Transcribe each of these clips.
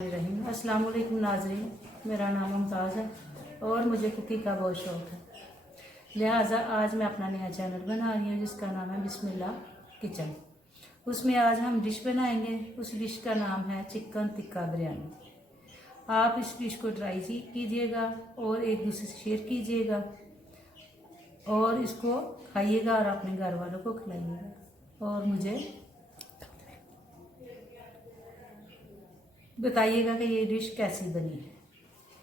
अस्सलाम वालेकुम नाज़रीन, मेरा नाम मुमताज़ है और मुझे कुकिंग का बहुत शौक़ है। लिहाजा आज मैं अपना नया चैनल बना रही हूँ जिसका नाम है बिस्मिल्लाह किचन। उसमें आज हम डिश बनाएंगे। उस डिश का नाम है चिकन टिक्का बिरयानी। आप इस डिश को ट्राई कीजिएगा और एक दूसरे से शेयर कीजिएगा और इसको खाइएगा और अपने घर वालों को खिलाइएगा और मुझे बताइएगा कि ये डिश कैसी बनी है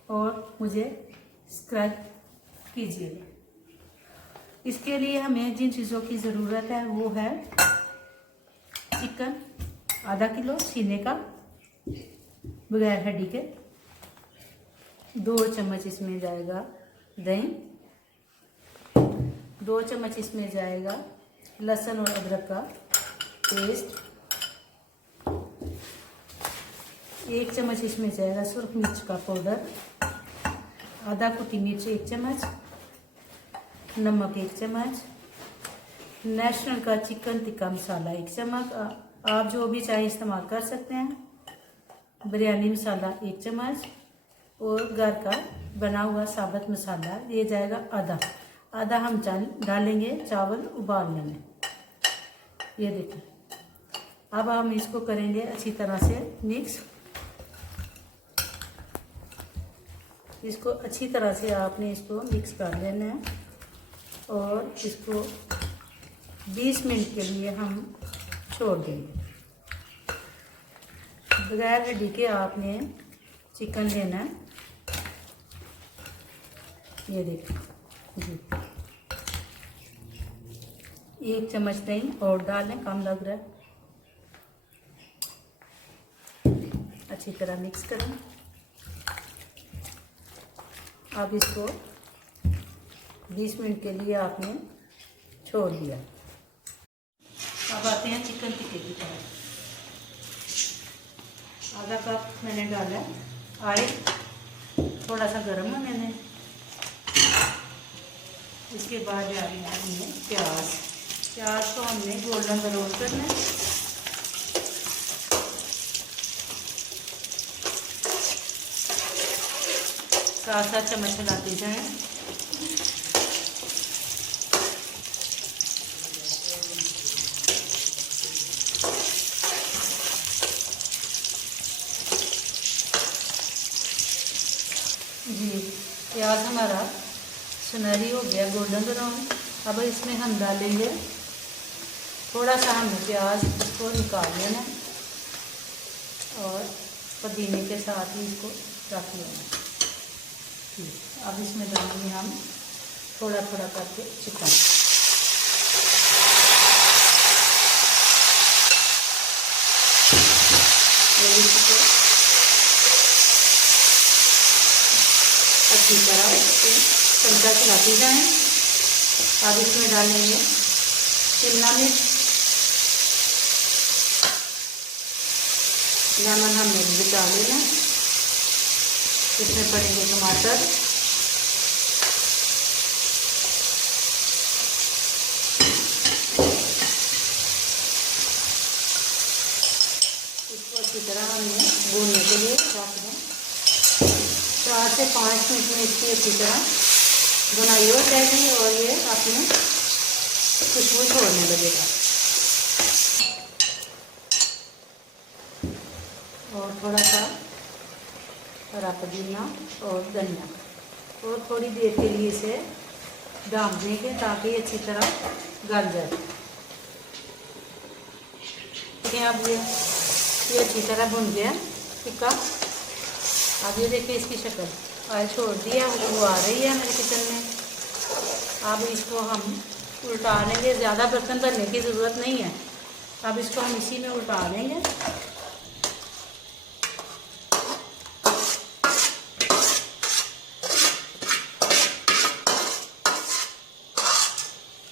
और मुझे सब्सक्राइब कीजिएगा। इसके लिए हमें जिन चीज़ों की ज़रूरत है वो है चिकन आधा किलो सीने का बगैर हड्डी के, 2 चम्मच इसमें जाएगा दही, 2 चम्मच इसमें जाएगा लहसुन और अदरक का पेस्ट, 1 चम्मच इसमें जाएगा सुरख मिर्च का पाउडर, आधा कुटी मिर्च 1 चम्मच, नमक 1 चम्मच, नेशनल का चिकन टिक्का मसाला 1 चम्मच, आप जो भी चाहे इस्तेमाल कर सकते हैं, बिरयानी मसाला 1 चम्मच और घर का बना हुआ साबुत मसाला ये जाएगा आधा हम डालेंगे चावल उबालने में। ये देखिए, अब हम इसको करेंगे अच्छी तरह से मिक्स। इसको अच्छी तरह से आपने इसको मिक्स कर लेना है और इसको 20 मिनट के लिए हम छोड़ देंगे। बगैर हड्डी के आपने चिकन लेना है। ये देखिए जी, 1 चम्मच दही और डालें, कम लग रहा है। अच्छी तरह मिक्स करें। अब इसको 20 मिनट के लिए आपने छोड़ दिया। अब आते हैं चिकन टिक्के की तरफ। आधा कप मैंने डाला ऑयल, थोड़ा सा गर्म होने दें। इसके बाद डालना है हमने प्याज को हमने गोल्डन ब्राउन करना है। साथ चम्मच हिलाते जाएं। जी, प्याज हमारा सुनहरी हो गया, गोल्डन ब्राउन। अब इसमें हम डालेंगे थोड़ा सा, हमने प्याज इसको निकाल लेना और पुदीने के साथ ही इसको रख लेना। अब इसमें डालेंगे हम थोड़ा थोड़ा करके चिकन। अच्छी तरह चमचा चलाती जाएं। अब इसमें डालेंगे शिमला मिर्च, लेमन हमने बचा लेना। इसमें पड़ेंगे टमाटर, इसको अच्छी तरह हमने भूनने के लिए रख दें। 4 से 5 मिनट में इसकी अच्छी तरह भुनाई हो जाएगी और ये अपने खुशबू छोड़ने लगेगा। और थोड़ा सा हरा पुदीना और धनिया और थोड़ी देर के लिए इसे ढाँप देंगे ताकि अच्छी तरह गल जाए। ठीक है, अब ये अच्छी तरह भुन गया टिक्का। अब ये देखिए इसकी शक्ल आज छोड़ दिया, वो आ रही है मेरे किचन में। अब इसको हम उल्टा लेंगे, ज़्यादा बर्तन भरने की ज़रूरत नहीं है। अब इसको हम इसी में उल्टा लेंगे।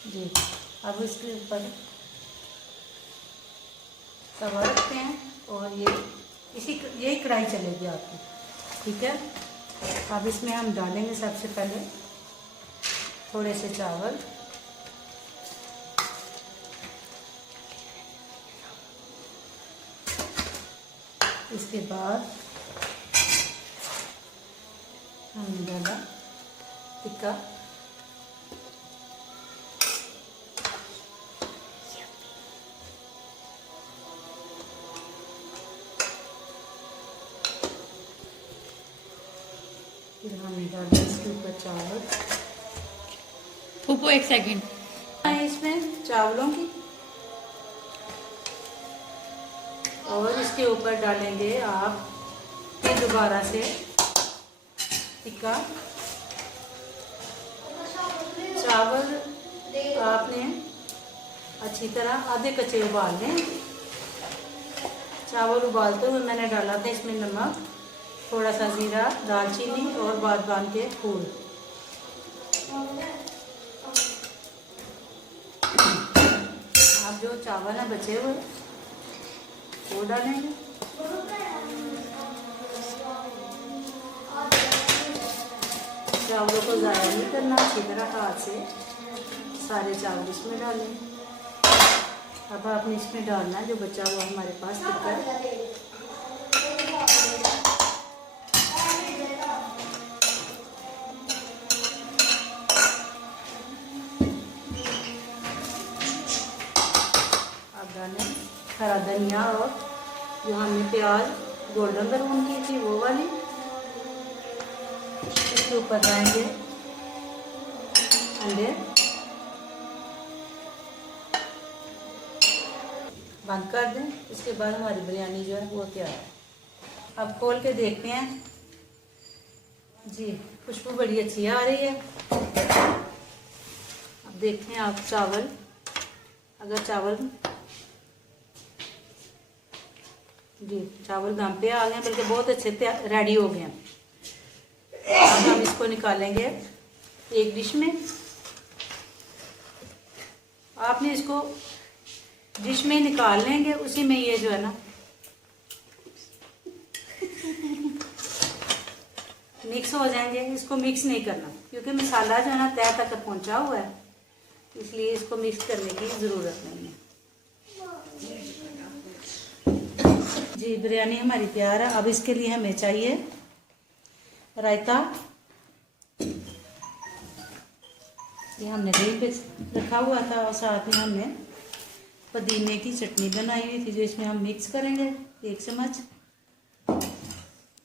जी, अब इसके ऊपर तवा रखते हैं और यही कढ़ाई चलेगी आपकी। ठीक है, अब इसमें हम डालेंगे सबसे पहले थोड़े से चावल, इसके बाद हमने डाला टिक्का, फिर हमने डाला इसके ऊपर चावल। फूफो एक सेकंड, इसमें चावलों की, और इसके ऊपर डालेंगे आप फिर दोबारा से टिक्का। चावल आपने अच्छी तरह आधे कच्चे उबाल लें। चावल उबालते हुए मैंने डाला था इसमें नमक, थोड़ा सा जीरा, दालचीनी और बादाम के फूल। आप जो चावल है बचे हुए वो डालेंगे। चावलों को ज़्यादा नहीं करना, अच्छी तरह हाथ से सारे चावल इसमें डालें। अब आपने इसमें डालना है जो बचा हुआ हमारे पास टिक्का। हरा धनिया और जो हमने प्याज गोल्डन ब्राउन की थी वो वाली। इसके ऊपर डालेंगे अंडे, बंद कर दें। इसके बाद हमारी बिरयानी जो है वो तैयार है। अब खोल के देखते हैं जी, खुशबू बड़ी अच्छी आ रही है। अब देखते हैं आप चावल, अगर चावल जी चावल दम पे आ गए, बल्कि बहुत अच्छे रेडी हो गए हैं। अब हम इसको निकालेंगे एक डिश में। आपने इसको डिश में निकाल लेंगे, उसी में ये जो है ना मिक्स हो जाएंगे। इसको मिक्स नहीं करना क्योंकि मसाला जो है ना तय तक पहुंचा हुआ है, इसलिए इसको मिक्स करने की ज़रूरत नहीं है। जी बिरयानी हमारी तैयार है। अब इसके लिए हमें चाहिए रायता। ये हमने दही पे रखा हुआ था और साथ में हमने पुदीने की चटनी बनाई हुई थी जो इसमें हम मिक्स करेंगे 1 चम्मच,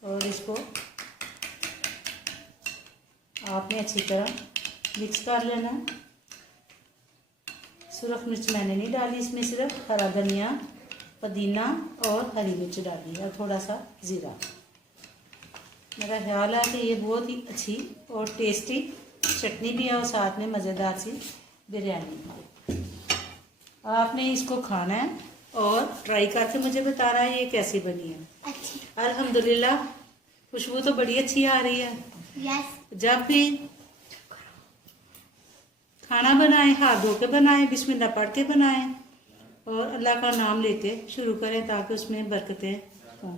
और इसको आपने अच्छी तरह मिक्स कर लेना। सुरख मिर्च मैंने नहीं डाली इसमें, सिर्फ हरा धनिया, पुदीना और हरी मिर्च डाली और थोड़ा सा ज़ीरा। मेरा ख्याल है कि ये बहुत ही अच्छी और टेस्टी चटनी भी है और साथ में मज़ेदार सी बिरयानी। आपने इसको खाना है और ट्राई करके मुझे बता रहा है ये कैसी बनी है। अल्हम्दुलिल्लाह, खुशबू तो बड़ी अच्छी आ रही है। जब भी खाना बनाएं हाथ धो के बनाएं, बिस्मिल्लाह पढ़ के बनाएं और अल्लाह का नाम लेते शुरू करें ताकि उसमें बरकतें हों।